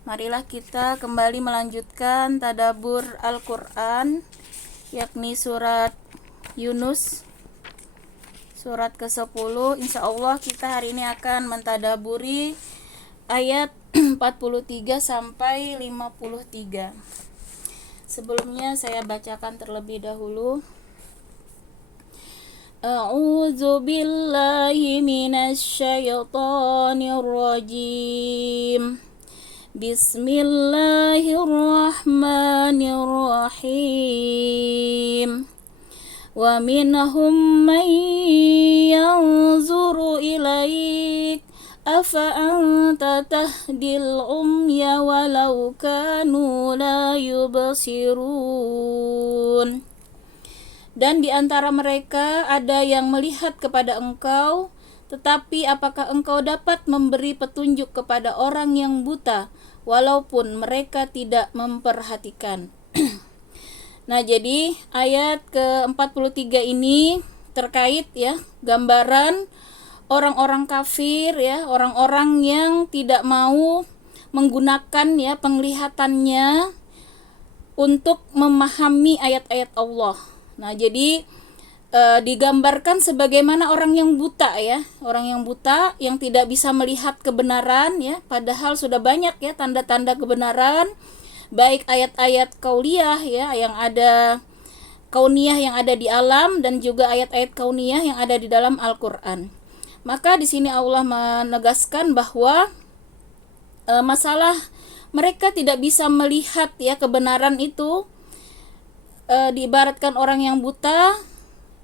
Marilah kita kembali melanjutkan tadabbur Al-Quran, yakni surat Yunus, surat ke-10. Insya Allah kita hari ini akan mentadaburi ayat 43 sampai 53. Sebelumnya saya bacakan terlebih dahulu. A'udzu billahi minasy syaithanir rajim. Bismillahirrahmanirrahim. Wa minhum man yanzuru ilaik afa anta tahdil umya walau kanu la yubsirun. Dan di antara mereka ada yang melihat kepada engkau, tetapi apakah engkau dapat memberi petunjuk kepada orang yang buta, walaupun mereka tidak memperhatikan. Nah, jadi ayat ke-43 ini terkait ya, gambaran orang-orang kafir ya, orang-orang yang tidak mau menggunakan ya penglihatannya untuk memahami ayat-ayat Allah. Nah, jadi digambarkan sebagaimana orang yang buta ya, orang yang buta yang tidak bisa melihat kebenaran ya, padahal sudah banyak ya tanda-tanda kebenaran, baik ayat-ayat kauliyah ya yang ada kauniyah yang ada di alam, dan juga ayat-ayat kauniyah yang ada di dalam Al-Qur'an. Maka di sini Allah menegaskan bahwa masalah mereka tidak bisa melihat ya kebenaran itu, diibaratkan orang yang buta,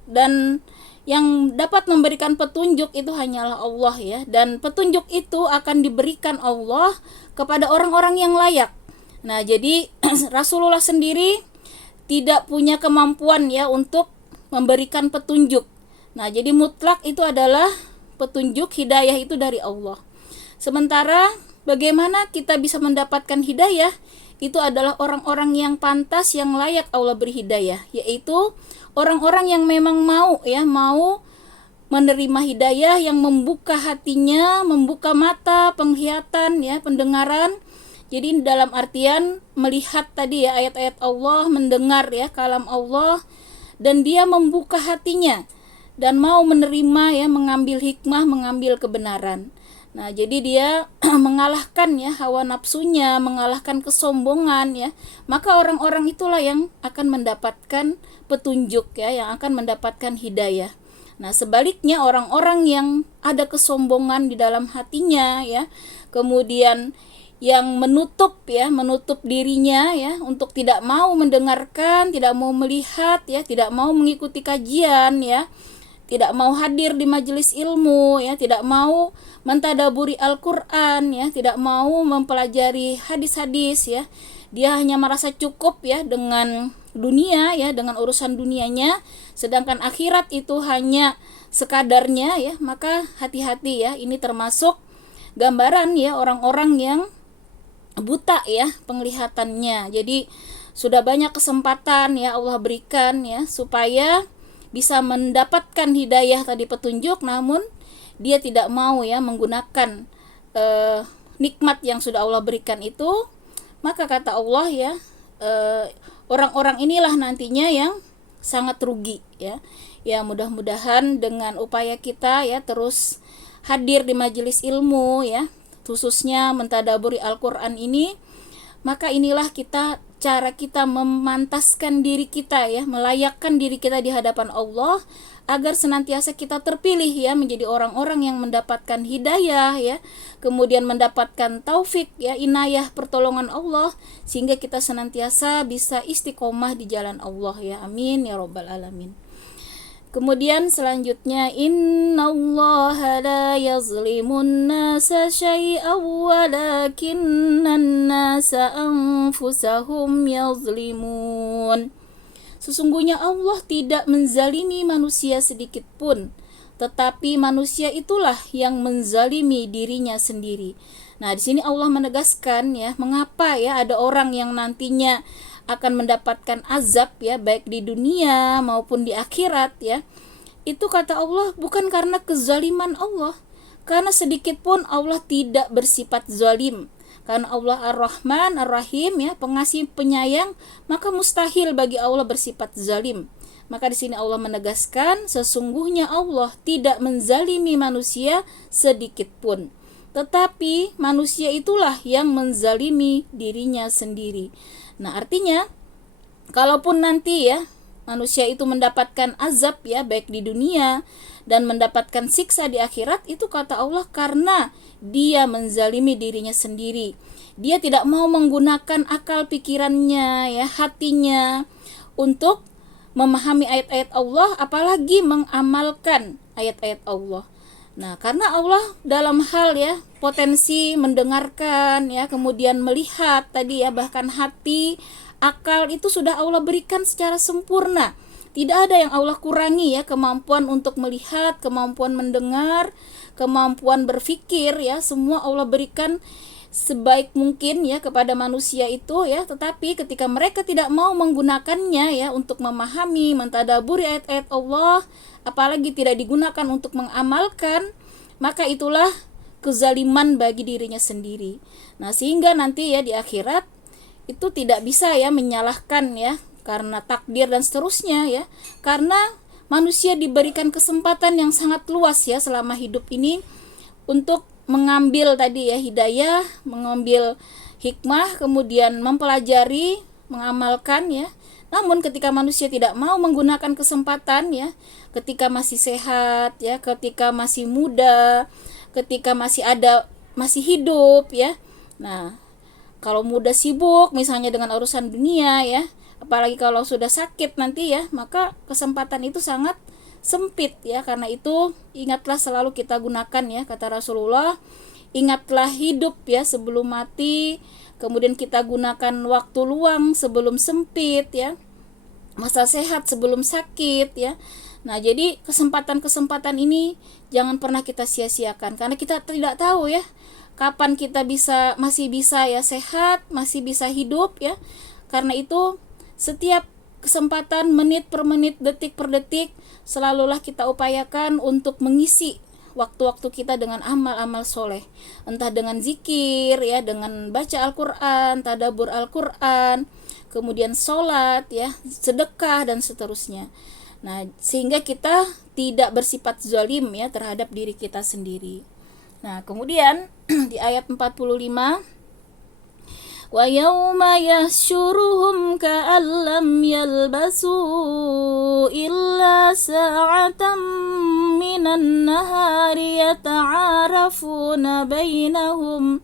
dan yang dapat memberikan petunjuk itu hanyalah Allah ya, dan petunjuk itu akan diberikan Allah kepada orang-orang yang layak. Nah, jadi Rasulullah sendiri tidak punya kemampuan ya untuk memberikan petunjuk. Nah, jadi mutlak itu adalah petunjuk, hidayah itu dari Allah. Sementara bagaimana kita bisa mendapatkan hidayah? Itu adalah orang-orang yang pantas, yang layak Allah beri hidayah, yaitu orang-orang yang memang mau menerima hidayah, yang membuka hatinya, membuka mata, penglihatan ya, pendengaran. Jadi dalam artian melihat tadi ya ayat-ayat Allah, mendengar ya kalam Allah, dan dia membuka hatinya dan mau menerima ya, mengambil hikmah, mengambil kebenaran. Nah, jadi dia mengalahkan ya hawa nafsunya, mengalahkan kesombongan ya. Maka orang-orang itulah yang akan mendapatkan petunjuk ya, yang akan mendapatkan hidayah. Nah, sebaliknya orang-orang yang ada kesombongan di dalam hatinya ya, kemudian yang menutup dirinya ya untuk tidak mau mendengarkan, tidak mau melihat ya, tidak mau mengikuti kajian ya, tidak mau hadir di majelis ilmu ya, tidak mau mentadaburi Al-Qur'an ya, tidak mau mempelajari hadis-hadis ya. Dia hanya merasa cukup ya dengan dunia ya, dengan urusan dunianya, sedangkan akhirat itu hanya sekadarnya ya. Maka hati-hati ya, ini termasuk gambaran ya orang-orang yang buta ya penglihatannya. Jadi sudah banyak kesempatan ya Allah berikan ya supaya bisa mendapatkan hidayah tadi, petunjuk, namun dia tidak mau ya menggunakan nikmat yang sudah Allah berikan itu. Maka kata Allah ya, orang-orang inilah nantinya yang sangat rugi ya. Ya, mudah-mudahan dengan upaya kita ya terus hadir di majelis ilmu ya, khususnya mentadaburi Al-Qur'an ini, maka inilah cara kita memantaskan diri kita ya, melayakkan diri kita di hadapan Allah agar senantiasa kita terpilih ya menjadi orang-orang yang mendapatkan hidayah ya, kemudian mendapatkan taufik ya, inayah, pertolongan Allah, sehingga kita senantiasa bisa istiqomah di jalan Allah ya. Amin ya rabbal alamin. Kemudian selanjutnya, innallaha la yazlimun nasa syai'an walakinnan nasa anfusahum yazlimun. Sesungguhnya Allah tidak menzalimi manusia sedikit pun, tetapi manusia itulah yang menzalimi dirinya sendiri. Nah, di sini Allah menegaskan ya, mengapa ya ada orang yang nantinya akan mendapatkan azab ya, baik di dunia maupun di akhirat ya. Itu kata Allah bukan karena kezaliman Allah, karena sedikit pun Allah tidak bersifat zalim. Karena Allah Ar-Rahman Ar-Rahim ya, pengasih penyayang, maka mustahil bagi Allah bersifat zalim. Maka di sini Allah menegaskan sesungguhnya Allah tidak menzalimi manusia sedikit pun. Tetapi manusia itulah yang menzalimi dirinya sendiri. Nah, artinya kalaupun nanti ya manusia itu mendapatkan azab ya baik di dunia dan mendapatkan siksa di akhirat, itu kata Allah karena dia menzalimi dirinya sendiri. Dia tidak mau menggunakan akal pikirannya ya, hatinya untuk memahami ayat-ayat Allah, apalagi mengamalkan ayat-ayat Allah. Nah, karena Allah dalam hal ya potensi mendengarkan ya, kemudian melihat tadi ya, bahkan hati, akal itu sudah Allah berikan secara sempurna. Tidak ada yang Allah kurangi ya, kemampuan untuk melihat, kemampuan mendengar, kemampuan berpikir ya, semua Allah berikan sebaik mungkin ya kepada manusia itu ya. Tetapi ketika mereka tidak mau menggunakannya ya untuk memahami, mentadaburi ayat-ayat Allah, apalagi tidak digunakan untuk mengamalkan, maka itulah kezaliman bagi dirinya sendiri. Nah, sehingga nanti ya di akhirat itu tidak bisa ya menyalahkan ya karena takdir dan seterusnya ya, karena manusia diberikan kesempatan yang sangat luas ya selama hidup ini untuk mengambil tadi ya hidayah, mengambil hikmah, kemudian mempelajari, mengamalkan ya. Namun ketika manusia tidak mau menggunakan kesempatan ya, ketika masih sehat ya, ketika masih muda, ketika masih hidup ya. Nah, kalau muda sibuk misalnya dengan urusan dunia ya, apalagi kalau sudah sakit nanti ya, maka kesempatan itu sangat sempit ya. Karena itu ingatlah selalu kita gunakan ya, kata Rasulullah, ingatlah hidup ya sebelum mati, kemudian kita gunakan waktu luang sebelum sempit ya, masa sehat sebelum sakit ya. Nah, jadi kesempatan-kesempatan ini jangan pernah kita sia-siakan, karena kita tidak tahu ya kapan kita masih bisa ya sehat, masih bisa hidup ya. Karena itu setiap kesempatan, menit per menit, detik per detik, selalulah kita upayakan untuk mengisi waktu-waktu kita dengan amal-amal soleh, entah dengan zikir ya, dengan baca Al-Quran, tadabbur Al-Quran, kemudian sholat ya, sedekah dan seterusnya. Nah, sehingga kita tidak bersifat zalim ya terhadap diri kita sendiri. Nah, kemudian di ayat 45, wa yawma yahsyuruhum ka'allam yalbasu illa sa'atan minan nahari yata'arafuna bainahum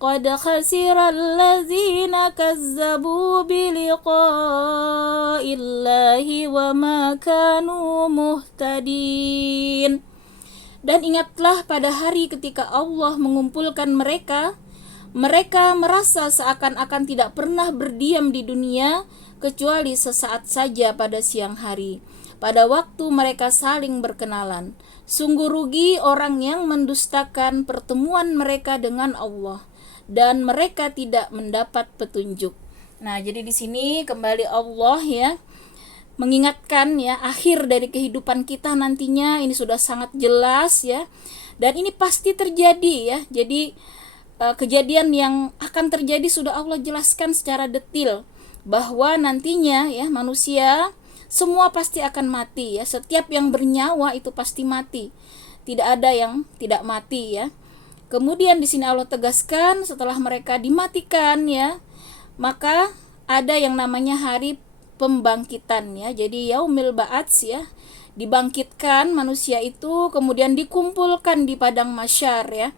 qad khasira allazina kazzabu biliqa'illahi wa ma kanu muhtadin. Dan ingatlah pada hari ketika Allah mengumpulkan mereka merasa seakan-akan tidak pernah berdiam di dunia kecuali sesaat saja pada siang hari, pada waktu mereka saling berkenalan. Sungguh rugi orang yang mendustakan pertemuan mereka dengan Allah dan mereka tidak mendapat petunjuk. Nah, jadi di sini kembali Allah ya mengingatkan ya akhir dari kehidupan kita nantinya ini sudah sangat jelas ya, dan ini pasti terjadi ya. Jadi kejadian yang akan terjadi sudah Allah jelaskan secara detail, bahwa nantinya ya manusia semua pasti akan mati ya. Setiap yang bernyawa itu pasti mati, tidak ada yang tidak mati ya. Kemudian di sini Allah tegaskan setelah mereka dimatikan ya, maka ada yang namanya hari pembangkitan ya. Jadi yaumil ba'ats ya, dibangkitkan manusia itu, kemudian dikumpulkan di padang mahsyar ya.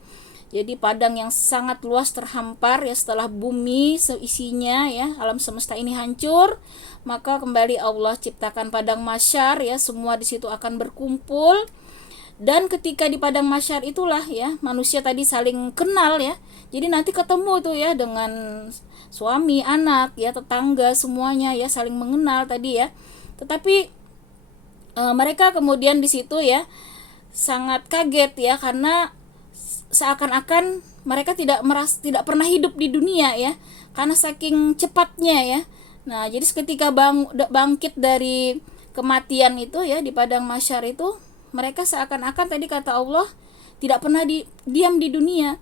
Jadi padang yang sangat luas terhampar ya, setelah bumi seisinya ya, alam semesta ini hancur, maka kembali Allah ciptakan padang mahsyar ya, semua di situ akan berkumpul. Dan ketika di padang mahsyar itulah ya manusia tadi saling kenal ya. Jadi nanti ketemu tuh ya dengan suami, anak ya, tetangga, semuanya ya saling mengenal tadi ya. Tetapi mereka kemudian di situ ya sangat kaget ya, karena seakan-akan mereka tidak pernah hidup di dunia ya, karena saking cepatnya ya. Nah, jadi seketika bangkit dari kematian itu ya di padang mahsyar itu, mereka seakan-akan tadi kata Allah tidak pernah diam di dunia.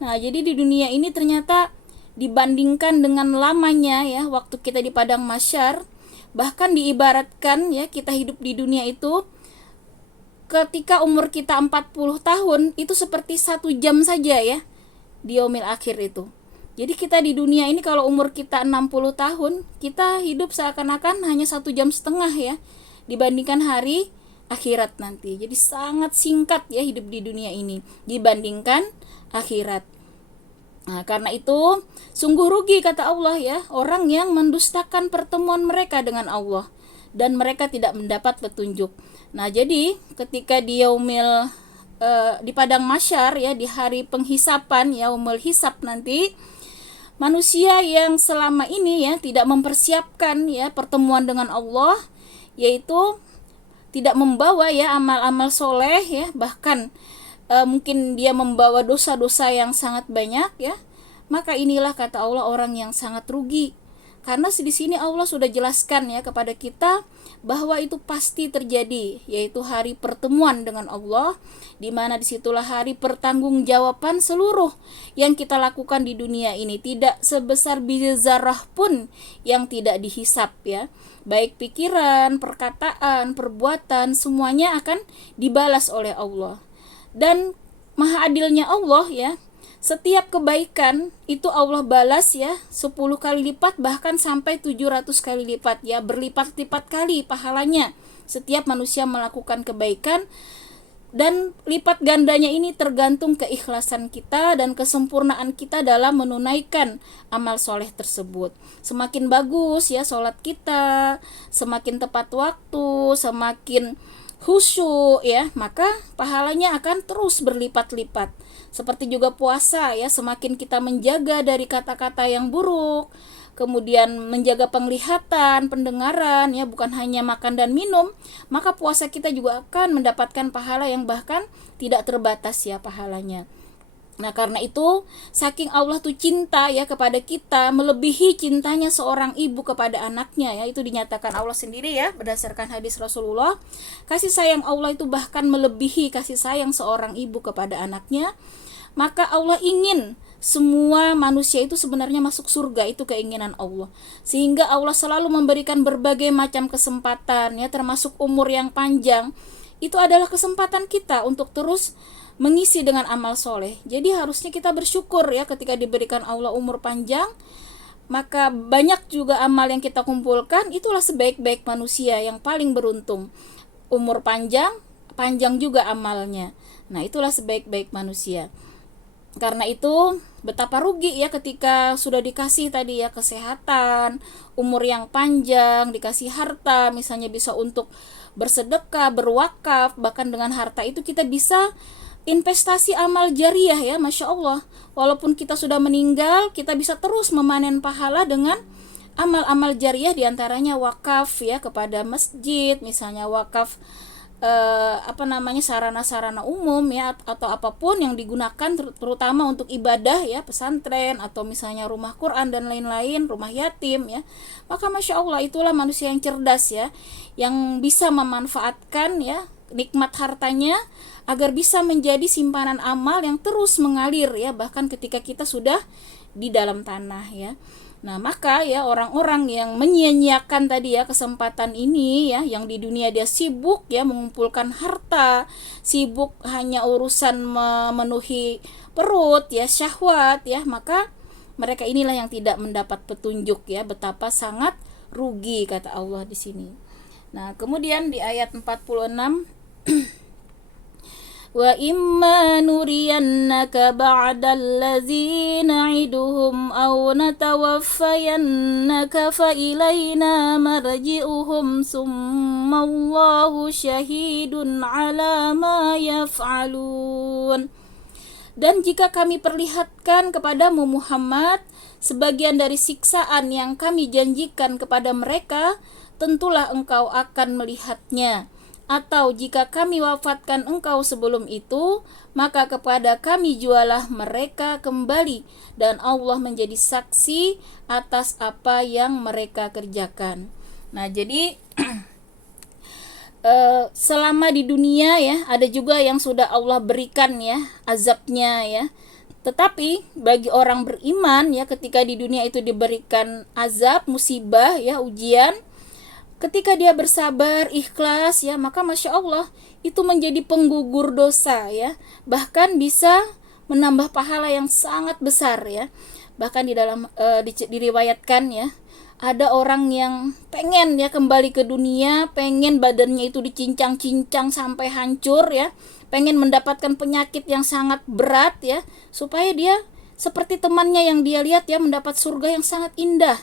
Nah, jadi di dunia ini ternyata dibandingkan dengan lamanya ya waktu kita di padang mahsyar, bahkan diibaratkan ya kita hidup di dunia itu ketika umur kita 40 tahun itu seperti 1 jam saja ya di yaumil akhir itu. Jadi kita di dunia ini kalau umur kita 60 tahun, kita hidup seakan-akan hanya 1,5 jam ya dibandingkan hari akhirat nanti. Jadi sangat singkat ya hidup di dunia ini dibandingkan akhirat. Nah, karena itu sungguh rugi kata Allah ya orang yang mendustakan pertemuan mereka dengan Allah dan mereka tidak mendapat petunjuk. Nah, jadi ketika di yaumil di padang mahsyar ya di hari penghisapan yaumul hisab nanti, manusia yang selama ini ya tidak mempersiapkan ya pertemuan dengan Allah, yaitu tidak membawa ya amal-amal soleh ya, bahkan mungkin dia membawa dosa-dosa yang sangat banyak ya, maka inilah kata Allah orang yang sangat rugi. Karena di sini Allah sudah jelaskan ya kepada kita bahwa itu pasti terjadi, yaitu hari pertemuan dengan Allah, di mana disitulah hari pertanggungjawaban seluruh yang kita lakukan di dunia ini, tidak sebesar biji zarah pun yang tidak dihisap ya. Baik pikiran, perkataan, perbuatan, semuanya akan dibalas oleh Allah. Dan maha adilnya Allah ya, setiap kebaikan itu Allah balas ya 10 kali lipat, bahkan sampai 700 kali lipat ya, berlipat-lipat kali pahalanya setiap manusia melakukan kebaikan. Dan lipat gandanya ini tergantung keikhlasan kita dan kesempurnaan kita dalam menunaikan amal soleh tersebut. Semakin bagus ya sholat kita, semakin tepat waktu, semakin khusyuk ya, maka pahalanya akan terus berlipat-lipat. Seperti juga puasa ya, semakin kita menjaga dari kata-kata yang buruk, kemudian menjaga penglihatan, pendengaran ya, bukan hanya makan dan minum, maka puasa kita juga akan mendapatkan pahala yang bahkan tidak terbatas ya pahalanya. Nah, karena itu saking Allah tuh cinta ya kepada kita, melebihi cintanya seorang ibu kepada anaknya ya, itu dinyatakan Allah sendiri ya berdasarkan hadis Rasulullah. Kasih sayang Allah itu bahkan melebihi kasih sayang seorang ibu kepada anaknya. Maka Allah ingin semua manusia itu sebenarnya masuk surga, itu keinginan Allah. Sehingga Allah selalu memberikan berbagai macam kesempatan ya, termasuk umur yang panjang. Itu adalah kesempatan kita untuk terus mengisi dengan amal soleh. Jadi harusnya kita bersyukur ya ketika diberikan Allah umur panjang. Maka banyak juga amal yang kita kumpulkan, itulah sebaik-baik manusia yang paling beruntung. Umur panjang, panjang juga amalnya. Nah, itulah sebaik-baik manusia. Karena itu betapa rugi ya ketika sudah dikasih tadi ya kesehatan, umur yang panjang, dikasih harta, misalnya bisa untuk bersedekah, berwakaf, bahkan dengan harta itu kita bisa investasi amal jariah ya, Masya Allah. Walaupun kita sudah meninggal, kita bisa terus memanen pahala dengan amal-amal jariah, diantaranya wakaf ya kepada masjid, misalnya wakaf sarana-sarana umum ya, atau apapun yang digunakan terutama untuk ibadah ya, pesantren atau misalnya rumah Quran dan lain-lain, rumah yatim ya. Maka Masya Allah itulah manusia yang cerdas ya, yang bisa memanfaatkan ya nikmat hartanya agar bisa menjadi simpanan amal yang terus mengalir ya, bahkan ketika kita sudah di dalam tanah ya. Nah, maka ya orang-orang yang menyia-nyiakan tadi ya kesempatan ini ya, yang di dunia dia sibuk ya mengumpulkan harta, sibuk hanya urusan memenuhi perut ya, syahwat ya, maka mereka inilah yang tidak mendapat petunjuk ya, betapa sangat rugi kata Allah di sini. Nah, kemudian di ayat 46 wa imma nuriyannaka ba'dallazi na'iduhum aw natawaffayannaka fa ilaina marji'uhum summa Allahu syahidun 'ala ma yaf'alun. Dan jika kami perlihatkan kepadamu Muhammad sebagian dari siksaan yang kami janjikan kepada mereka, tentulah engkau akan melihatnya. Atau jika kami wafatkan engkau sebelum itu, maka kepada kami jualah mereka kembali, dan Allah menjadi saksi atas apa yang mereka kerjakan. Nah, jadi selama di dunia ya, ada juga yang sudah Allah berikan ya azabnya ya, Tetapi bagi orang beriman ya, ketika di dunia itu diberikan azab, musibah ya, ujian, ketika dia bersabar, ikhlas ya, maka Masya Allah itu menjadi penggugur dosa ya. Bahkan bisa menambah pahala yang sangat besar ya. Bahkan di dalam diriwayatkan ya, ada orang yang pengen ya kembali ke dunia, pengen badannya itu dicincang-cincang sampai hancur ya, pengen mendapatkan penyakit yang sangat berat ya, supaya dia seperti temannya yang dia lihat ya, mendapat surga yang sangat indah,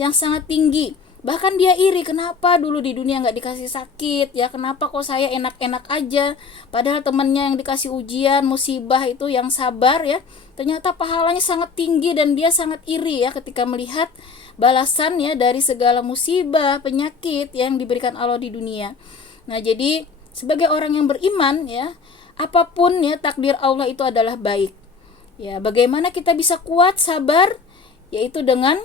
yang sangat tinggi. Bahkan dia iri, kenapa dulu di dunia nggak dikasih sakit ya, kenapa kok saya enak-enak aja, padahal temannya yang dikasih ujian, musibah itu yang sabar ya, ternyata pahalanya sangat tinggi. Dan dia sangat iri ya ketika melihat balasan ya dari segala musibah, penyakit yang diberikan Allah di dunia. Nah, jadi sebagai orang yang beriman ya, apapun ya takdir Allah itu adalah baik. Ya, bagaimana kita bisa kuat, sabar, yaitu dengan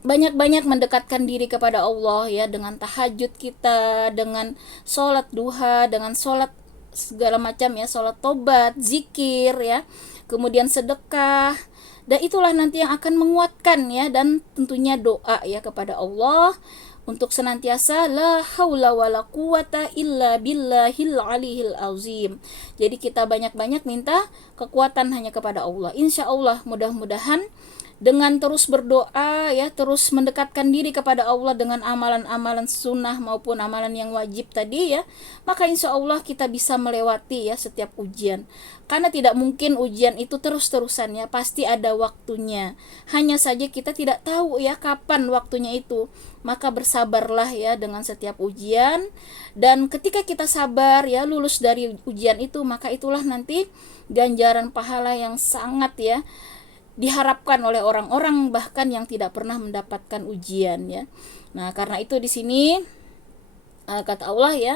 banyak-banyak mendekatkan diri kepada Allah ya, dengan tahajud kita, dengan sholat duha, dengan sholat segala macam ya, sholat tobat, zikir ya, kemudian sedekah. Dan itulah nanti yang akan menguatkan ya, dan tentunya doa ya kepada Allah untuk senantiasa la haula wala quwata illa billahil aliyil azim. Jadi kita banyak-banyak minta kekuatan hanya kepada Allah. Insya Allah mudah-mudahan dengan terus berdoa ya, terus mendekatkan diri kepada Allah dengan amalan-amalan sunnah maupun amalan yang wajib tadi ya, maka insya Allah kita bisa melewati ya setiap ujian. Karena tidak mungkin ujian itu terus-terusan ya, pasti ada waktunya. Hanya saja kita tidak tahu ya kapan waktunya itu. Maka bersabarlah ya dengan setiap ujian, dan ketika kita sabar ya, lulus dari ujian itu, maka itulah nanti ganjaran pahala yang sangat ya diharapkan oleh orang-orang bahkan yang tidak pernah mendapatkan ujian ya. Nah, karena itu di sini kata Allah ya,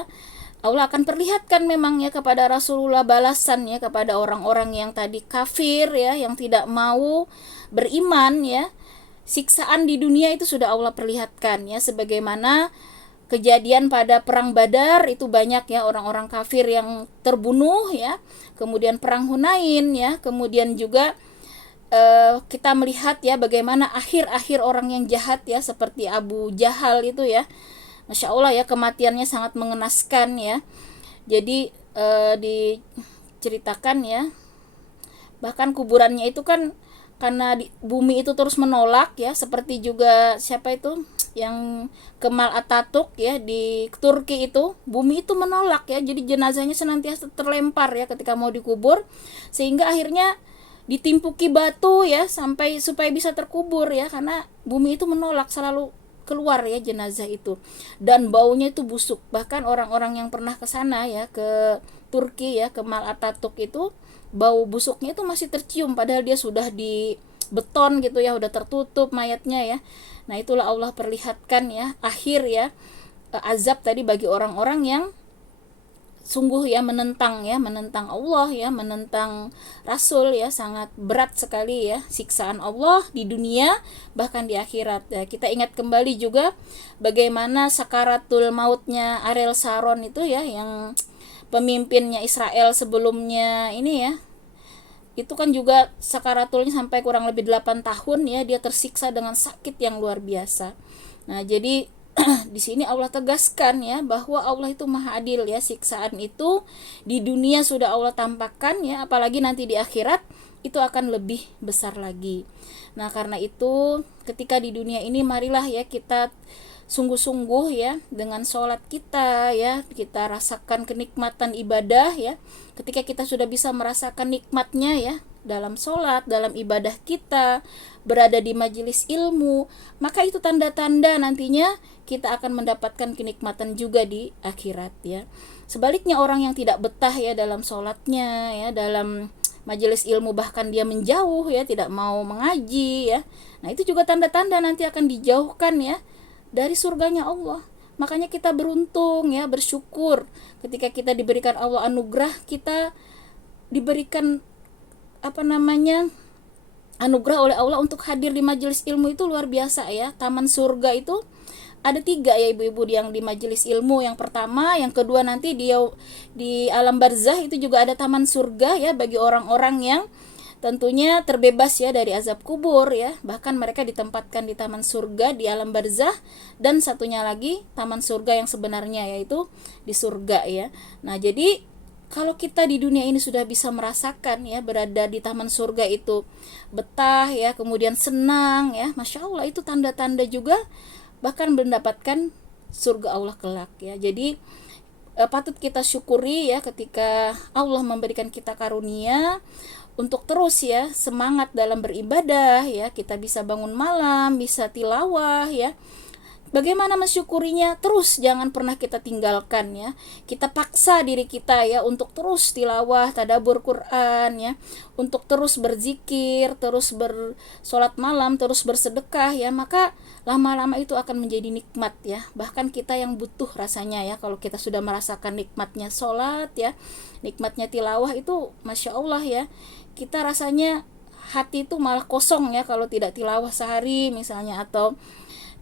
Allah akan perlihatkan memang ya kepada Rasulullah balasan ya kepada orang-orang yang tadi kafir ya, yang tidak mau beriman ya. Siksaan di dunia itu sudah Allah perlihatkan ya, sebagaimana kejadian pada perang Badar itu banyak ya orang-orang kafir yang terbunuh ya. Kemudian perang Hunain ya, kemudian juga kita melihat ya bagaimana akhir-akhir orang yang jahat ya, seperti Abu Jahal itu ya, Masya Allah ya, kematiannya sangat mengenaskan ya. Jadi diceritakan ya, bahkan kuburannya itu kan karena bumi itu terus menolak ya, seperti juga siapa itu yang Kemal Atatürk ya di Turki itu, bumi itu menolak ya, jadi jenazahnya senantiasa terlempar ya ketika mau dikubur, sehingga akhirnya ditimpuki batu ya sampai supaya bisa terkubur ya, karena bumi itu menolak, selalu keluar ya jenazah itu, dan baunya itu busuk. Bahkan orang-orang yang pernah ke sana ya, ke Turki ya, Kemal Atatürk itu, bau busuknya itu masih tercium padahal dia sudah di beton gitu ya, udah tertutup mayatnya ya. Nah, itulah Allah perlihatkan ya akhir ya azab tadi bagi orang-orang yang sungguh ya menentang Allah ya, menentang Rasul ya, sangat berat sekali ya siksaan Allah di dunia bahkan di akhirat ya. Kita ingat kembali juga bagaimana sakaratul mautnya Ariel Sharon itu ya, yang pemimpinnya Israel sebelumnya ini ya, itu kan juga sakaratulnya sampai kurang lebih 8 tahun ya, dia tersiksa dengan sakit yang luar biasa. Nah, jadi di sini Allah tegaskan ya bahwa Allah itu maha adil ya, siksaan itu di dunia sudah Allah tampakkan ya, apalagi nanti di akhirat itu akan lebih besar lagi. Nah, karena itu ketika di dunia ini marilah ya kita sungguh-sungguh ya dengan sholat kita ya, kita rasakan kenikmatan ibadah ya. Ketika kita sudah bisa merasakan nikmatnya ya dalam sholat, dalam ibadah kita, berada di majelis ilmu, maka itu tanda-tanda nantinya kita akan mendapatkan kenikmatan juga di akhirat ya. Sebaliknya orang yang tidak betah ya dalam sholatnya ya, dalam majelis ilmu, bahkan dia menjauh ya, tidak mau mengaji ya, nah itu juga tanda-tanda nanti akan dijauhkan ya dari surganya Allah. Makanya kita beruntung ya, bersyukur ketika kita diberikan Allah anugerah, kita diberikan anugerah oleh Allah untuk hadir di majelis ilmu, itu luar biasa ya. Taman surga itu ada 3 ya ibu-ibu yang di majelis ilmu. Yang pertama, yang kedua nanti dia di alam barzah itu juga ada taman surga ya bagi orang-orang yang tentunya terbebas ya dari azab kubur ya. Bahkan mereka ditempatkan di taman surga di alam barzah, dan satunya lagi taman surga yang sebenarnya yaitu di surga ya. Nah, jadi kalau kita di dunia ini sudah bisa merasakan ya berada di taman surga itu betah ya, kemudian senang ya, Masya Allah, itu tanda-tanda juga bahkan mendapatkan surga Allah kelak ya. Jadi patut kita syukuri ya ketika Allah memberikan kita karunia untuk terus ya semangat dalam beribadah ya. Kita bisa bangun malam, bisa tilawah ya. Bagaimana mensyukurinya? Terus jangan pernah kita tinggalkan ya. Kita paksa diri kita ya untuk terus tilawah, tadabbur Quran ya, untuk terus berzikir, terus bersolat malam, terus bersedekah ya. Maka lama-lama itu akan menjadi nikmat ya. Bahkan kita yang butuh rasanya ya, kalau kita sudah merasakan nikmatnya solat ya, nikmatnya tilawah itu Masya Allah ya. Kita rasanya hati itu malah kosong ya kalau tidak tilawah sehari misalnya, atau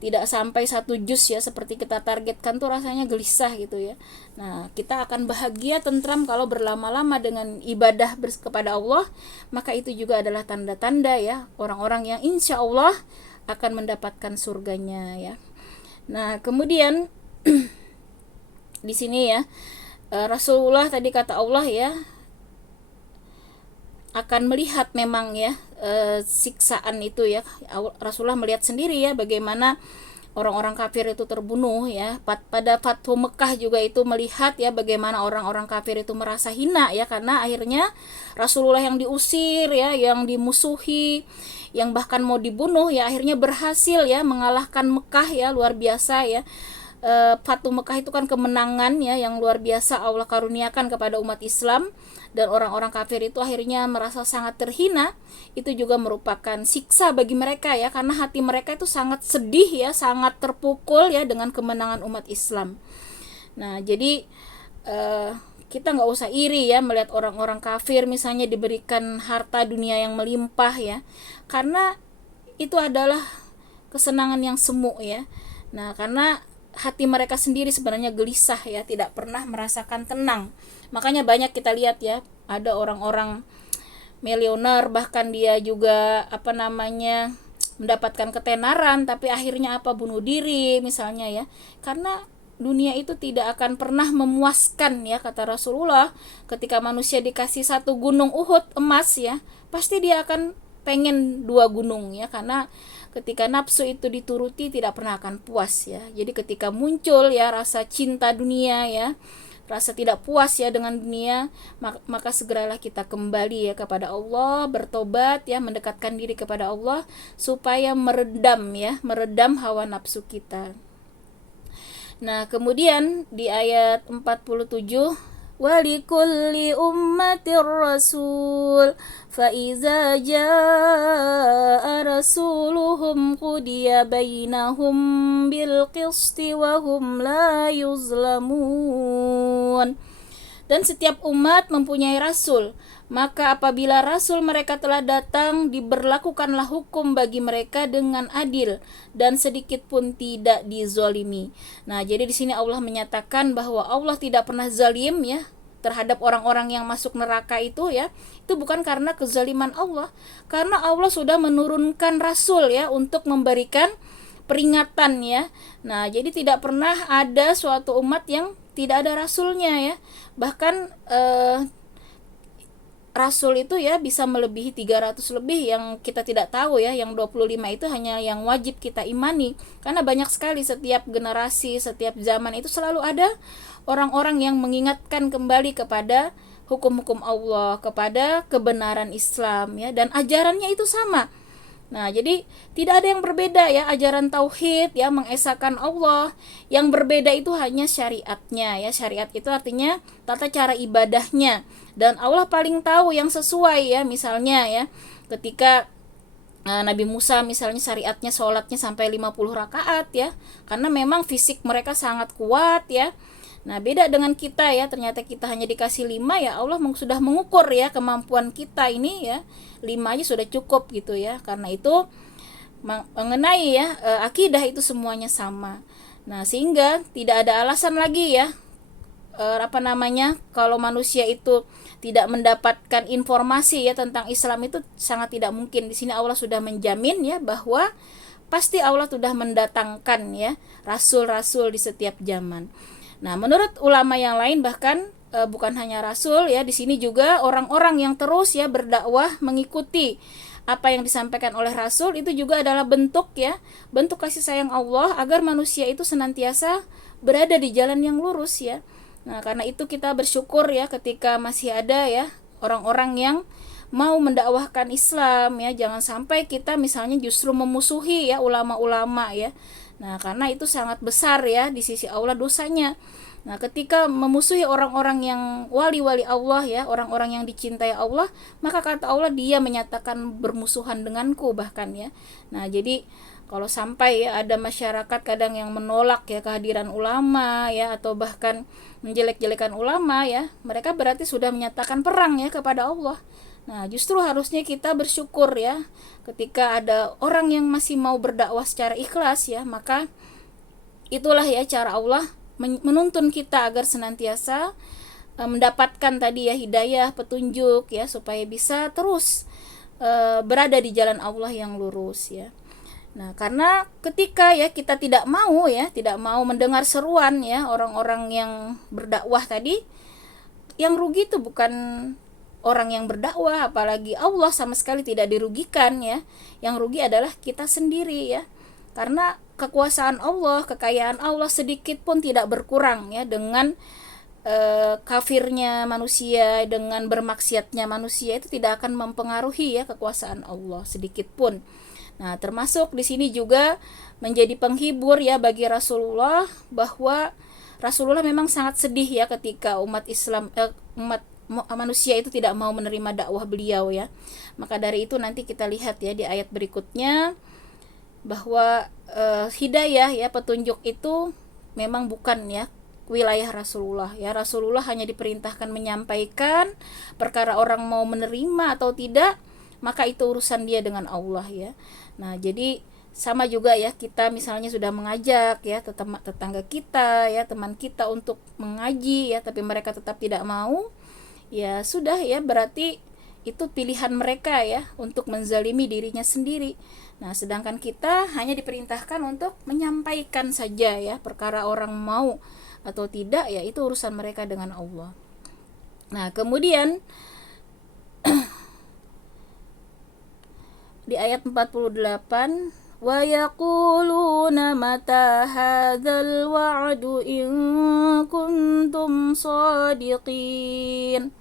tidak sampai 1 juz ya seperti kita targetkan, tuh rasanya gelisah gitu ya. Nah, kita akan bahagia tentram kalau berlama-lama dengan ibadah kepada Allah. Maka itu juga adalah tanda-tanda ya orang-orang yang insya Allah akan mendapatkan surganya ya. Nah, kemudian di sini ya Rasulullah tadi kata Allah ya akan melihat memang ya siksaan itu ya. Rasulullah melihat sendiri ya bagaimana orang-orang kafir itu terbunuh ya. Pada Fathu Mekah juga itu melihat ya bagaimana orang-orang kafir itu merasa hina ya, karena akhirnya Rasulullah yang diusir ya, yang dimusuhi, yang bahkan mau dibunuh ya, akhirnya berhasil ya mengalahkan Mekah ya, luar biasa ya. Fathu Mekah itu kan kemenangan ya yang luar biasa Allah karuniakan kepada umat Islam, dan orang-orang kafir itu akhirnya merasa sangat terhina. Itu juga merupakan siksa bagi mereka ya, karena hati mereka itu sangat sedih ya, sangat terpukul ya dengan kemenangan umat Islam. Nah, jadi kita nggak usah iri ya melihat orang-orang kafir misalnya diberikan harta dunia yang melimpah ya, karena itu adalah kesenangan yang semu ya. Nah, karena hati mereka sendiri sebenarnya gelisah ya, tidak pernah merasakan tenang. Makanya banyak kita lihat ya, ada orang-orang milioner bahkan dia juga mendapatkan ketenaran, tapi akhirnya bunuh diri misalnya ya. Karena dunia itu tidak akan pernah memuaskan ya, kata Rasulullah. Ketika manusia dikasih 1 gunung Uhud emas ya, pasti dia akan pengen 2 gunung ya, karena ketika nafsu itu dituruti tidak pernah akan puas ya. Jadi ketika muncul ya rasa cinta dunia ya, rasa tidak puas ya dengan dunia, maka segeralah kita kembali ya kepada Allah, bertobat ya, mendekatkan diri kepada Allah supaya meredam hawa nafsu kita. Nah, kemudian di ayat 47, walikulli ummatir rasul faiza jaa rasuluhum qudiya bainahum bil qisti wa hum la yuzlamun. Dan setiap umat mempunyai rasul, maka apabila rasul mereka telah datang, diberlakukanlah hukum bagi mereka dengan adil dan sedikit pun tidak dizalimi. Nah, jadi di sini Allah menyatakan bahwa Allah tidak pernah zalim ya terhadap orang-orang yang masuk neraka itu ya. Itu bukan karena kezaliman Allah, karena Allah sudah menurunkan rasul ya untuk memberikan peringatan ya. Nah, jadi tidak pernah ada suatu umat yang tidak ada rasulnya ya. Bahkan rasul itu ya bisa melebihi 300 lebih yang kita tidak tahu ya. Yang 25 itu hanya yang wajib kita imani, karena banyak sekali setiap generasi, setiap zaman itu selalu ada orang-orang yang mengingatkan kembali kepada hukum-hukum Allah, kepada kebenaran Islam ya, dan ajarannya itu sama. Nah, jadi tidak ada yang berbeda ya, ajaran tauhid ya, mengesahkan Allah. Yang berbeda itu hanya syariatnya ya. Syariat itu artinya tata cara ibadahnya, dan Allah paling tahu yang sesuai ya. Misalnya ya, ketika Nabi Musa misalnya syariatnya sholatnya sampai 50 rakaat ya, karena memang fisik mereka sangat kuat ya. Nah, beda dengan kita ya, ternyata kita hanya dikasih 5 ya, Allah sudah mengukur ya kemampuan kita ini ya, 5 aja sudah cukup gitu ya. Karena itu mengenai ya akidah itu semuanya sama. Nah, sehingga tidak ada alasan lagi ya kalau manusia itu tidak mendapatkan informasi ya tentang Islam itu sangat tidak mungkin. Di sini Allah sudah menjamin ya bahwa pasti Allah sudah mendatangkan ya rasul-rasul di setiap zaman. Nah, menurut ulama yang lain bahkan bukan hanya rasul ya, di sini juga orang-orang yang terus ya berdakwah mengikuti apa yang disampaikan oleh rasul itu juga adalah bentuk kasih sayang Allah agar manusia itu senantiasa berada di jalan yang lurus ya. Nah, karena itu kita bersyukur ya ketika masih ada ya orang-orang yang mau mendakwahkan Islam ya. Jangan sampai kita misalnya justru memusuhi ya ulama-ulama ya. Nah, karena itu sangat besar ya di sisi Allah dosanya. Nah, ketika memusuhi orang-orang yang wali-wali Allah ya, orang-orang yang dicintai Allah, maka kata Allah dia menyatakan bermusuhan denganku bahkan ya. Nah, jadi kalau sampai ya ada masyarakat kadang yang menolak ya kehadiran ulama ya, atau bahkan menjelek-jelekan ulama ya, mereka berarti sudah menyatakan perang ya kepada Allah. Nah, justru harusnya kita bersyukur ya ketika ada orang yang masih mau berdakwah secara ikhlas ya, maka itulah ya cara Allah menuntun kita agar senantiasa mendapatkan tadi ya hidayah, petunjuk ya, supaya bisa terus berada di jalan Allah yang lurus ya. Nah, karena ketika ya kita tidak mau mendengar seruan ya orang-orang yang berdakwah tadi, yang rugi itu bukan orang yang berdakwah, apalagi Allah sama sekali tidak dirugikan ya. Yang rugi adalah kita sendiri ya. Karena kekuasaan Allah, kekayaan Allah sedikit pun tidak berkurang ya dengan kafirnya manusia, dengan bermaksiatnya manusia, itu tidak akan mempengaruhi ya kekuasaan Allah sedikit pun. Nah, termasuk di sini juga menjadi penghibur ya bagi Rasulullah, bahwa Rasulullah memang sangat sedih ya ketika umat manusia itu tidak mau menerima dakwah beliau ya. Maka dari itu nanti kita lihat ya di ayat berikutnya bahwa hidayah ya, petunjuk itu memang bukan ya wilayah Rasulullah ya. Rasulullah hanya diperintahkan menyampaikan, perkara orang mau menerima atau tidak maka itu urusan dia dengan Allah ya. Nah, jadi sama juga ya, kita misalnya sudah mengajak ya tetangga kita ya, teman kita untuk mengaji ya, tapi mereka tetap tidak mau, ya sudah ya, berarti itu pilihan mereka ya untuk menzalimi dirinya sendiri. Nah, sedangkan kita hanya diperintahkan untuk menyampaikan saja ya, perkara orang mau atau tidak ya itu urusan mereka dengan Allah. Nah, kemudian di ayat 48, wa yaquluna mata hadzal wa'du in kuntum shadiqin.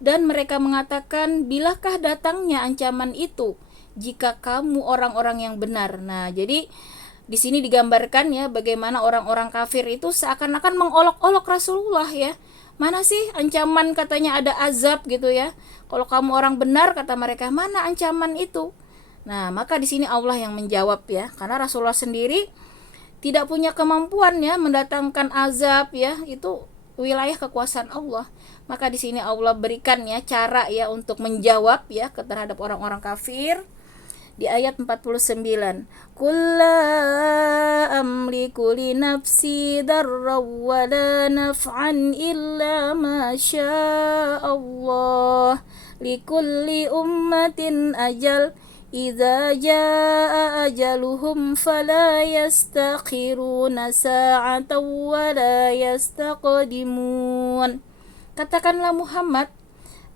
Dan mereka mengatakan, bilakah datangnya ancaman itu jika kamu orang-orang yang benar. Nah, jadi di sini digambarkan ya bagaimana orang-orang kafir itu seakan-akan mengolok-olok Rasulullah ya. Mana sih ancaman, katanya ada azab gitu ya. Kalau kamu orang benar, kata mereka, mana ancaman itu? Nah, maka di sini Allah yang menjawab ya, karena Rasulullah sendiri tidak punya kemampuan ya mendatangkan azab ya, itu wilayah kekuasaan Allah. Maka di sini Allah berikan ya cara ya untuk menjawab ya terhadap orang-orang kafir. Di ayat 49, qul la amliku li nafsi darra wa la naf'an illa ma syaa Allah likulli ummatin ajal idza jaa ajaluhum fala yastakhiruna sa'atan wa la yastaqdimun. Katakanlah Muhammad,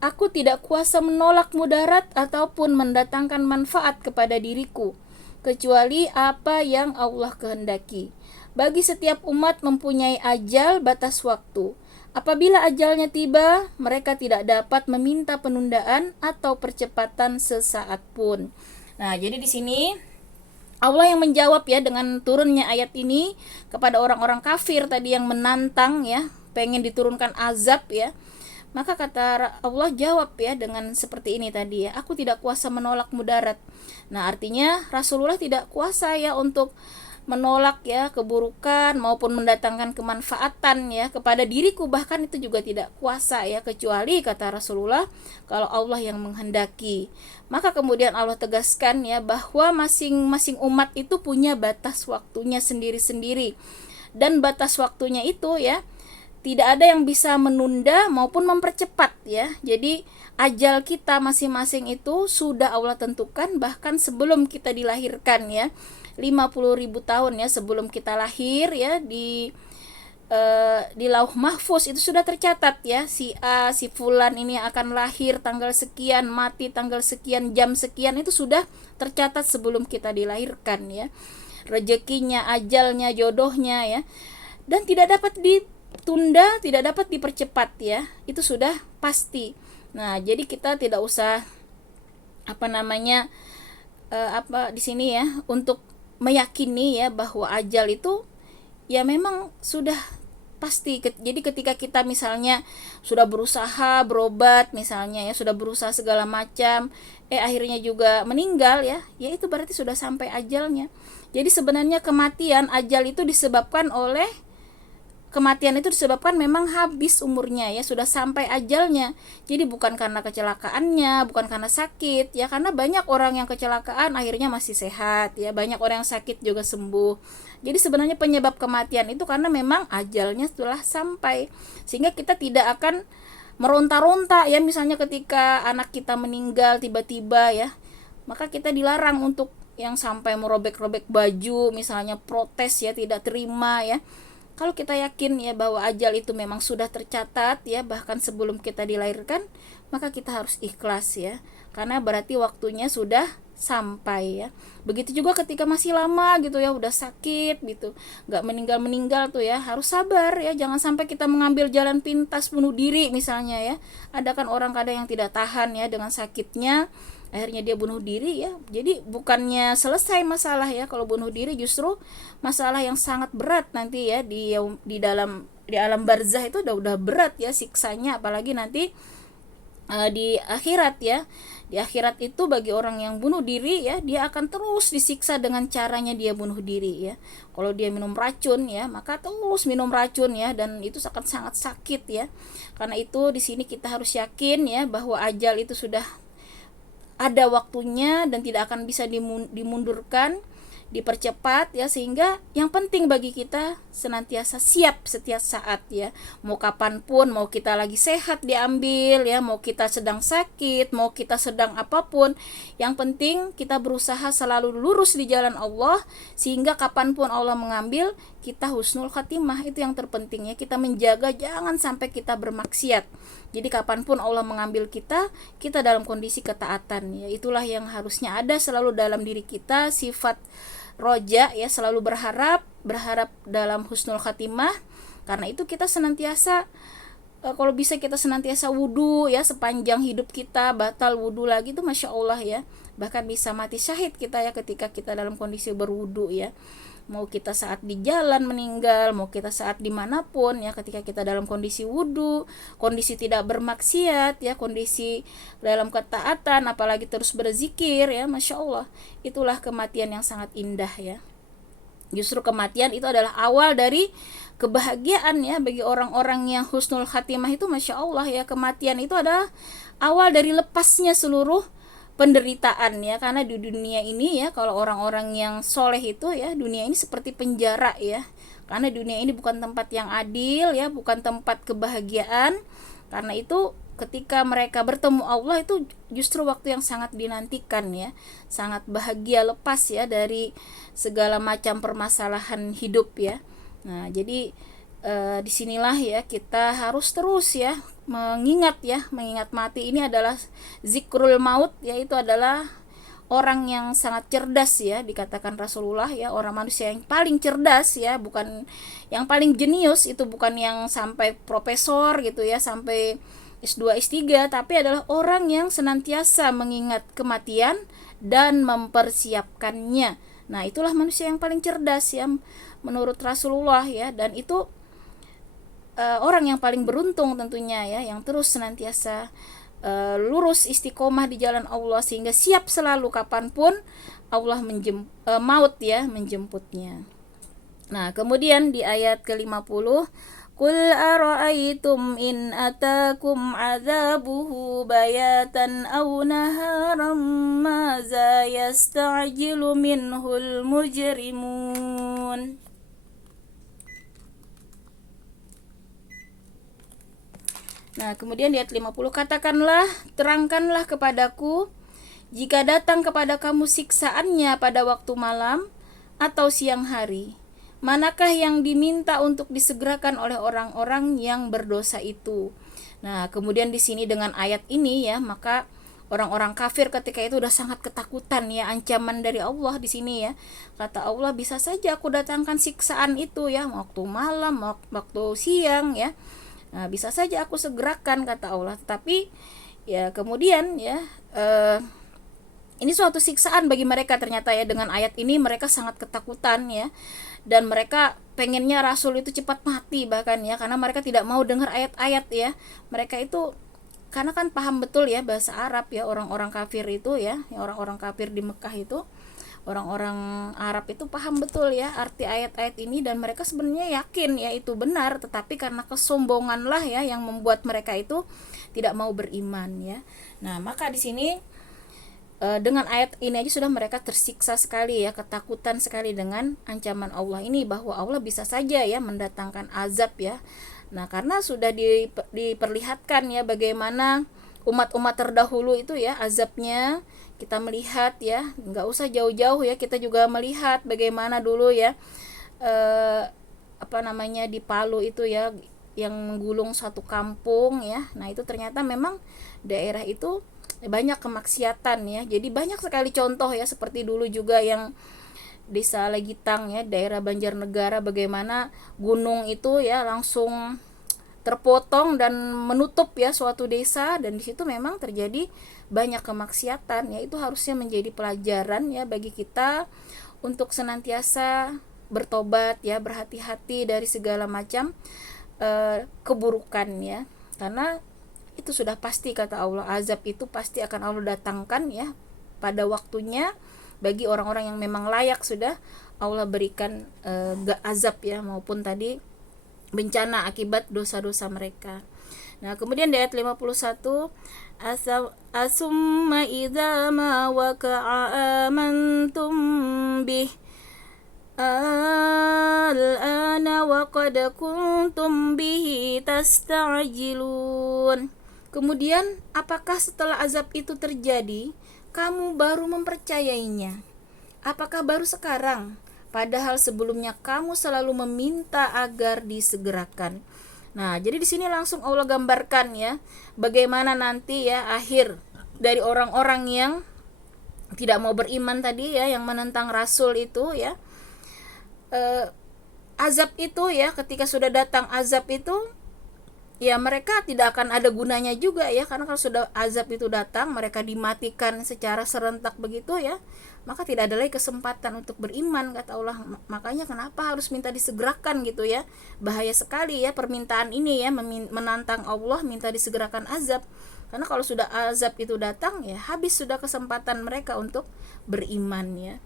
aku tidak kuasa menolak mudarat ataupun mendatangkan manfaat kepada diriku, kecuali apa yang Allah kehendaki. Bagi setiap umat mempunyai ajal batas waktu. Apabila ajalnya tiba, mereka tidak dapat meminta penundaan atau percepatan sesaat pun. Nah, jadi di sini Allah yang menjawab ya dengan turunnya ayat ini kepada orang-orang kafir tadi yang menantang ya, pengen diturunkan azab ya. Maka kata Allah jawab ya dengan seperti ini tadi ya, aku tidak kuasa menolak mudarat. Nah, artinya Rasulullah tidak kuasa ya untuk menolak ya keburukan maupun mendatangkan kemanfaatan ya kepada diriku, bahkan itu juga tidak kuasa ya, kecuali kata Rasulullah kalau Allah yang menghendaki. Maka kemudian Allah tegaskan ya bahwa masing-masing umat itu punya batas waktunya sendiri-sendiri, dan batas waktunya itu ya tidak ada yang bisa menunda maupun mempercepat ya. Jadi ajal kita masing-masing itu sudah Allah tentukan bahkan sebelum kita dilahirkan ya. 50.000 tahun ya sebelum kita lahir ya, di Lauh Mahfuz itu sudah tercatat ya, si A, si fulan ini akan lahir tanggal sekian, mati tanggal sekian, jam sekian, itu sudah tercatat sebelum kita dilahirkan ya. Rezekinya, ajalnya, jodohnya ya. Dan tidak dapat ditunda, tidak dapat dipercepat ya. Itu sudah pasti. Nah, jadi kita tidak usah di sini ya untuk meyakini ya bahwa ajal itu ya memang sudah pasti. Jadi ketika kita misalnya sudah berusaha berobat misalnya ya, sudah berusaha segala macam, akhirnya juga meninggal ya itu berarti sudah sampai ajalnya. Jadi sebenarnya kematian itu disebabkan memang habis umurnya ya, sudah sampai ajalnya. Jadi bukan karena kecelakaannya, bukan karena sakit ya, karena banyak orang yang kecelakaan akhirnya masih sehat ya, banyak orang yang sakit juga sembuh. Jadi sebenarnya penyebab kematian itu karena memang ajalnya telah sampai, sehingga kita tidak akan meronta-ronta ya, misalnya ketika anak kita meninggal tiba-tiba ya, maka kita dilarang untuk yang sampai merobek-robek baju misalnya, protes ya, tidak terima ya. Kalau kita yakin ya bahwa ajal itu memang sudah tercatat ya, bahkan sebelum kita dilahirkan, maka kita harus ikhlas ya, karena berarti waktunya sudah sampai ya. Begitu juga ketika masih lama gitu ya, udah sakit gitu, nggak meninggal tuh ya, harus sabar ya, jangan sampai kita mengambil jalan pintas bunuh diri misalnya ya. Ada kan orang kadang yang tidak tahan ya dengan sakitnya, akhirnya dia bunuh diri ya. Jadi bukannya selesai masalah ya, kalau bunuh diri justru masalah yang sangat berat nanti ya, di alam barzah itu udah berat ya siksanya, apalagi nanti di akhirat ya. Di akhirat itu bagi orang yang bunuh diri ya, dia akan terus disiksa dengan caranya dia bunuh diri ya. Kalau dia minum racun ya, maka terus minum racun ya, dan itu akan sangat sakit ya. Karena itu di sini kita harus yakin ya bahwa ajal itu sudah ada waktunya dan tidak akan bisa dimundurkan, dipercepat ya, sehingga yang penting bagi kita senantiasa siap setiap saat ya. Mau kapanpun, mau kita lagi sehat diambil ya, mau kita sedang sakit, mau kita sedang apapun, yang penting kita berusaha selalu lurus di jalan Allah, sehingga kapanpun Allah mengambil kita husnul khatimah. Itu yang terpenting ya, kita menjaga jangan sampai kita bermaksiat. Jadi kapanpun Allah mengambil kita dalam kondisi ketaatan ya. Itulah yang harusnya ada selalu dalam diri kita, sifat roja ya, selalu berharap dalam husnul khatimah. Karena itu kita senantiasa kalau bisa kita senantiasa wudu ya, sepanjang hidup kita batal wudu lagi itu masya Allah ya, bahkan bisa mati syahid kita ya ketika kita dalam kondisi berwudu ya. Mau kita saat di jalan meninggal, mau kita saat dimanapun ya, ketika kita dalam kondisi wudu, kondisi tidak bermaksiat ya, kondisi dalam ketaatan, apalagi terus berzikir ya, masya Allah, itulah kematian yang sangat indah ya. Justru kematian itu adalah awal dari kebahagiaan ya bagi orang-orang yang husnul khatimah itu, masya Allah ya. Kematian itu adalah awal dari lepasnya seluruh penderitaan ya, karena di dunia ini ya, kalau orang-orang yang soleh itu ya, dunia ini seperti penjara ya, karena dunia ini bukan tempat yang adil ya, bukan tempat kebahagiaan. Karena itu ketika mereka bertemu Allah itu justru waktu yang sangat dinantikan ya, sangat bahagia, lepas ya dari segala macam permasalahan hidup ya. Nah jadi disinilah ya kita harus terus ya mengingat mati. Ini adalah zikrul maut, yaitu adalah orang yang sangat cerdas ya, dikatakan Rasulullah ya, orang manusia yang paling cerdas ya, bukan yang paling jenius, itu bukan yang sampai profesor gitu ya, sampai S2 S3, tapi adalah orang yang senantiasa mengingat kematian dan mempersiapkannya. Nah itulah manusia yang paling cerdas ya menurut Rasulullah ya, dan itu orang yang paling beruntung tentunya ya, yang terus senantiasa lurus istiqomah di jalan Allah, sehingga siap selalu kapanpun Allah maut ya menjemputnya. Nah kemudian di ayat ke-50, Qul ara'aytum in atakum azabuhu bayatan aw naharam maza yasta'jilu minhul mujrimun. Nah, kemudian di ayat 50, katakanlah, terangkanlah kepadaku jika datang kepada kamu siksaannya pada waktu malam atau siang hari. Manakah yang diminta untuk disegerakan oleh orang-orang yang berdosa itu? Nah, kemudian di sini dengan ayat ini ya, maka orang-orang kafir ketika itu udah sangat ketakutan ya, ancaman dari Allah di sini ya. Kata Allah, bisa saja aku datangkan siksaan itu ya, waktu malam, waktu siang ya. Nah, bisa saja aku segerakan kata Allah. Tetapi ya kemudian ya ini suatu siksaan bagi mereka ternyata ya. Dengan ayat ini mereka sangat ketakutan ya. Dan mereka pengennya Rasul itu cepat mati bahkan ya, karena mereka tidak mau dengar ayat-ayat ya. Mereka itu karena kan paham betul ya bahasa Arab ya, orang-orang kafir itu ya, orang-orang kafir di Mekah itu, orang-orang Arab itu paham betul ya arti ayat-ayat ini, dan mereka sebenarnya yakin ya itu benar, tetapi karena kesombongan lah ya yang membuat mereka itu tidak mau beriman ya. Nah, maka di sini dengan ayat ini aja sudah mereka tersiksa sekali ya, ketakutan sekali dengan ancaman Allah ini, bahwa Allah bisa saja ya mendatangkan azab ya. Nah, karena sudah diperlihatkan ya bagaimana umat-umat terdahulu itu ya azabnya, kita melihat ya, nggak usah jauh-jauh ya, kita juga melihat bagaimana dulu ya di Palu itu ya, yang menggulung satu kampung ya. Nah, itu ternyata memang daerah itu banyak kemaksiatan ya. Jadi banyak sekali contoh ya, seperti dulu juga yang Desa Legitang ya, daerah Banjarnegara, bagaimana gunung itu ya langsung terpotong dan menutup ya suatu desa, dan di situ memang terjadi banyak kemaksiatan ya. Itu harusnya menjadi pelajaran ya bagi kita untuk senantiasa bertobat ya, berhati-hati dari segala macam keburukan ya, karena itu sudah pasti kata Allah, azab itu pasti akan Allah datangkan ya pada waktunya bagi orang-orang yang memang layak, sudah Allah berikan azab ya, maupun tadi bencana akibat dosa-dosa mereka. Nah, kemudian di ayat 51, asumma idza ma waqa'a amantum bih al-ana wa qad kuntum bihi tasta'jilun. Kemudian, apakah setelah azab itu terjadi kamu baru mempercayainya? Apakah baru sekarang? Padahal sebelumnya kamu selalu meminta agar disegerakan. Nah, jadi di sini langsung Allah gambarkan ya, bagaimana nanti ya akhir dari orang-orang yang tidak mau beriman tadi ya, yang menentang Rasul itu ya. Azab itu ya, ketika sudah datang azab itu ya mereka tidak akan ada gunanya juga ya, karena kalau sudah azab itu datang, mereka dimatikan secara serentak begitu ya, maka tidak ada lagi kesempatan untuk beriman kata Allah. Makanya kenapa harus minta disegerakan gitu ya, bahaya sekali ya permintaan ini ya, menantang Allah minta disegerakan azab, karena kalau sudah azab itu datang ya habis sudah kesempatan mereka untuk beriman ya.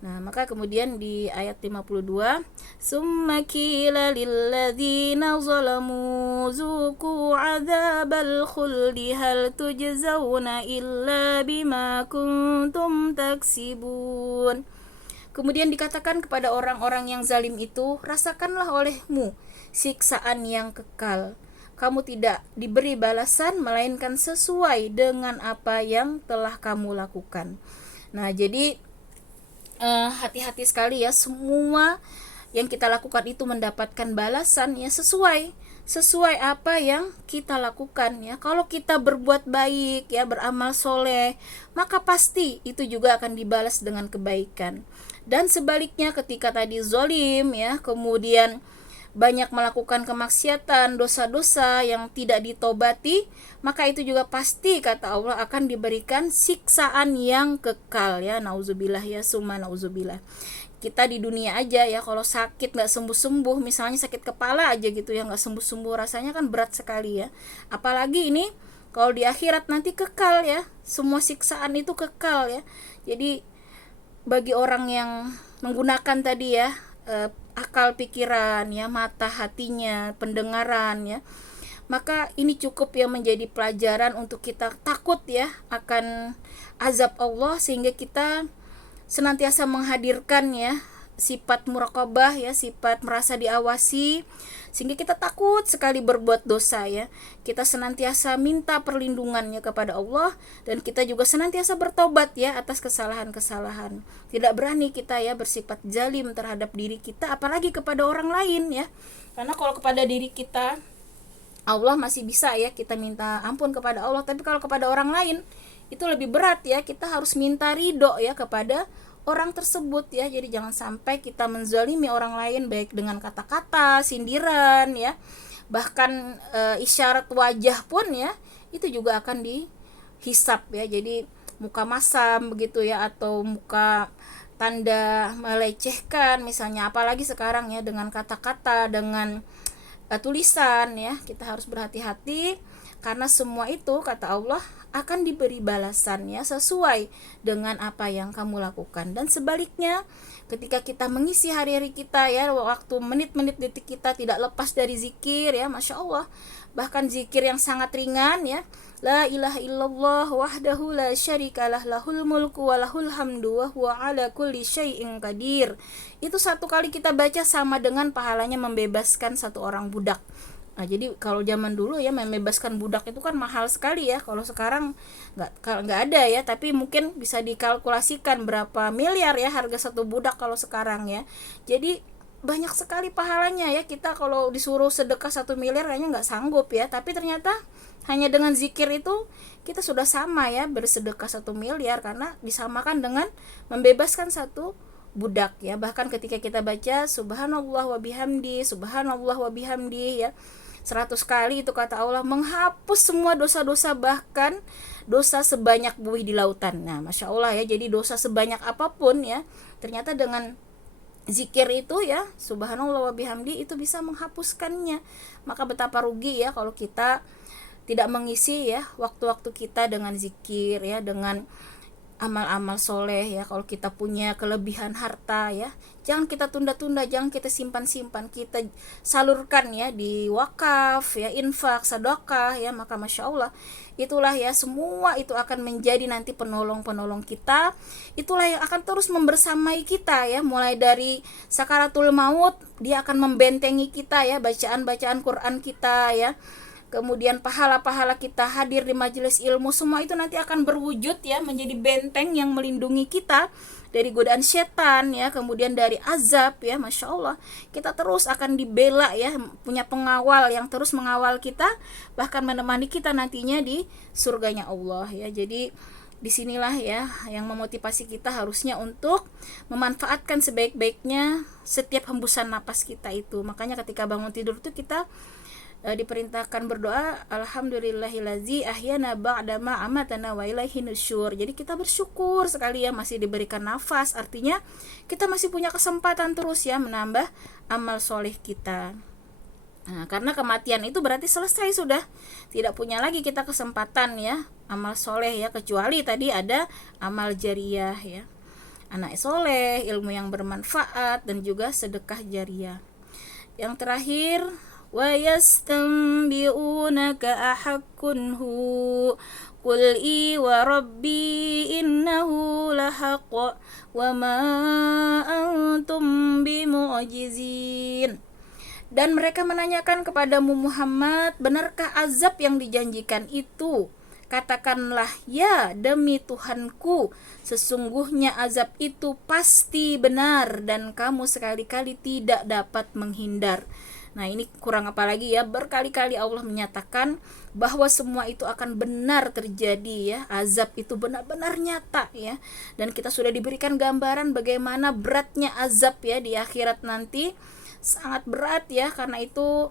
Nah, maka kemudian di ayat 52, summa qila lilladzina zalamu zuqu adzabal khuldi hal tujzauna illa bima kuntum taksibun. Kemudian dikatakan kepada orang-orang yang zalim itu, rasakanlah olehmu siksaan yang kekal. Kamu tidak diberi balasan melainkan sesuai dengan apa yang telah kamu lakukan. Nah, jadi hati-hati sekali ya, semua yang kita lakukan itu mendapatkan balasan ya sesuai apa yang kita lakukan ya. Kalau kita berbuat baik ya, beramal soleh, maka pasti itu juga akan dibalas dengan kebaikan. Dan sebaliknya, ketika tadi zolim ya, kemudian banyak melakukan kemaksiatan, dosa-dosa yang tidak ditobati, maka itu juga pasti kata Allah akan diberikan siksaan yang kekal ya. Nauzubillah ya, summa nauzubillah. Kita di dunia aja ya, kalau sakit nggak sembuh-sembuh, misalnya sakit kepala aja gitu ya, nggak sembuh-sembuh, rasanya kan berat sekali ya. Apalagi ini kalau di akhirat nanti kekal ya, semua siksaan itu kekal ya. Jadi bagi orang yang menggunakan tadi ya akal pikiran ya, mata hatinya, pendengaran ya, maka ini cukup ya menjadi pelajaran untuk kita takut ya akan azab Allah, sehingga kita senantiasa menghadirkan ya sifat muraqabah ya, sifat merasa diawasi, sehingga kita takut sekali berbuat dosa ya. Kita senantiasa minta perlindungannya kepada Allah, dan kita juga senantiasa bertobat ya atas kesalahan-kesalahan. Tidak berani kita ya bersifat zalim terhadap diri kita, apalagi kepada orang lain ya. Karena kalau kepada diri kita, Allah masih bisa ya kita minta ampun kepada Allah, tapi kalau kepada orang lain itu lebih berat ya, kita harus minta ridho ya kepada orang tersebut ya. Jadi jangan sampai kita menzalimi orang lain, baik dengan kata-kata, sindiran ya, bahkan isyarat wajah pun ya, itu juga akan dihisap ya. Jadi muka masam begitu ya, atau muka tanda melecehkan misalnya, apalagi sekarang ya dengan kata-kata, dengan tulisan ya, kita harus berhati-hati, karena semua itu kata Allah akan diberi balasannya sesuai dengan apa yang kamu lakukan. Dan sebaliknya, ketika kita mengisi hari-hari kita ya, waktu menit-menit detik kita tidak lepas dari zikir ya, Masya Allah, bahkan zikir yang sangat ringan ya, la ilaha illallah wahdahu la syarikalah lahul mulku wa lahul hamdu wa huwa ala kulli syai'in qadir, itu satu kali kita baca sama dengan pahalanya membebaskan satu orang budak. Nah, jadi kalau zaman dulu ya membebaskan budak itu kan mahal sekali ya. Kalau sekarang nggak ada ya, tapi mungkin bisa dikalkulasikan berapa miliar ya harga satu budak kalau sekarang ya. Jadi banyak sekali pahalanya ya. Kita kalau disuruh sedekah 1 miliar kayaknya nggak sanggup ya, tapi ternyata hanya dengan zikir itu kita sudah sama ya bersedekah 1 miliar, karena disamakan dengan membebaskan satu budak ya. Bahkan ketika kita baca subhanallah wa bihamdi, subhanallah wa bihamdi ya 100 kali, itu kata Allah menghapus semua dosa-dosa, bahkan dosa sebanyak buih di lautan. Nah, Masya Allah ya, jadi dosa sebanyak apapun ya, ternyata dengan zikir itu ya, subhanallah wa bihamdi, itu bisa menghapuskannya. Maka betapa rugi ya kalau kita tidak mengisi ya waktu-waktu kita dengan zikir ya, dengan amal-amal soleh ya. Kalau kita punya kelebihan harta ya, jangan kita tunda-tunda, jangan kita simpan-simpan, kita salurkan ya di wakaf ya, infak, sedekah ya. Maka Masya Allah, itulah ya, semua itu akan menjadi nanti penolong-penolong kita. Itulah yang akan terus membersamai kita ya, mulai dari sakaratul maut, dia akan membentengi kita ya, bacaan-bacaan Quran kita ya, kemudian pahala-pahala kita hadir di majelis ilmu, semua itu nanti akan berwujud ya menjadi benteng yang melindungi kita dari godaan setan ya, kemudian dari azab ya. Masya Allah, kita terus akan dibela ya, punya pengawal yang terus mengawal kita, bahkan menemani kita nantinya di surganya Allah ya. Jadi disinilah ya yang memotivasi kita harusnya untuk memanfaatkan sebaik-baiknya setiap hembusan napas kita itu. Makanya ketika bangun tidur itu kita diperintahkan berdoa, alhamdulillahillazi ahyana ba'dama amatana wa ilaihi nusyur. Jadi kita bersyukur sekali ya masih diberikan nafas, artinya kita masih punya kesempatan terus ya menambah amal soleh kita. Nah, karena kematian itu berarti selesai sudah, tidak punya lagi kita kesempatan ya amal soleh ya, kecuali tadi ada amal jariyah ya, anak soleh, ilmu yang bermanfaat, dan juga sedekah jariyah. Yang terakhir, wa yastanbi'unaka ahakkun hu qul i wa rabbi innahu lahaq wa ma antum bimu'jizin. Dan mereka menanyakan kepadamu Muhammad, benarkah azab yang dijanjikan itu? Katakanlah, ya demi Tuhanku, sesungguhnya azab itu pasti benar dan kamu sekali-kali tidak dapat menghindar. Nah, ini kurang apa lagi ya, berkali-kali Allah menyatakan bahwa semua itu akan benar terjadi ya, azab itu benar-benar nyata ya. Dan kita sudah diberikan gambaran bagaimana beratnya azab ya di akhirat nanti, sangat berat ya. Karena itu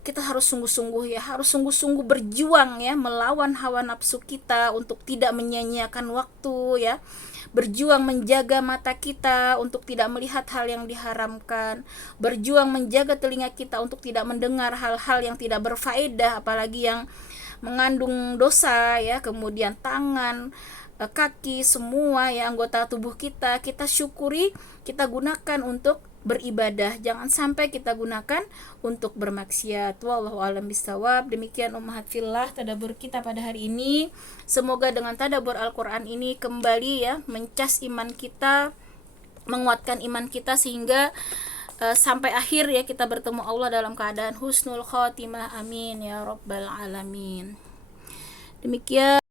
kita harus sungguh-sungguh ya, harus sungguh-sungguh berjuang ya, melawan hawa nafsu kita untuk tidak menyia-nyiakan waktu ya, berjuang menjaga mata kita untuk tidak melihat hal yang diharamkan, berjuang menjaga telinga kita untuk tidak mendengar hal-hal yang tidak berfaedah, apalagi yang mengandung dosa ya. Kemudian tangan, kaki, semua ya anggota tubuh kita, kita syukuri, kita gunakan untuk beribadah, jangan sampai kita gunakan untuk bermaksiat. Wallahu a'lam bishawab. Demikian ummahat fillah tadabbur kita pada hari ini. Semoga dengan tadabbur Al-Qur'an ini kembali ya mencas iman kita, menguatkan iman kita sehingga sampai akhir ya kita bertemu Allah dalam keadaan husnul khotimah. Amin ya rabbal alamin. Demikian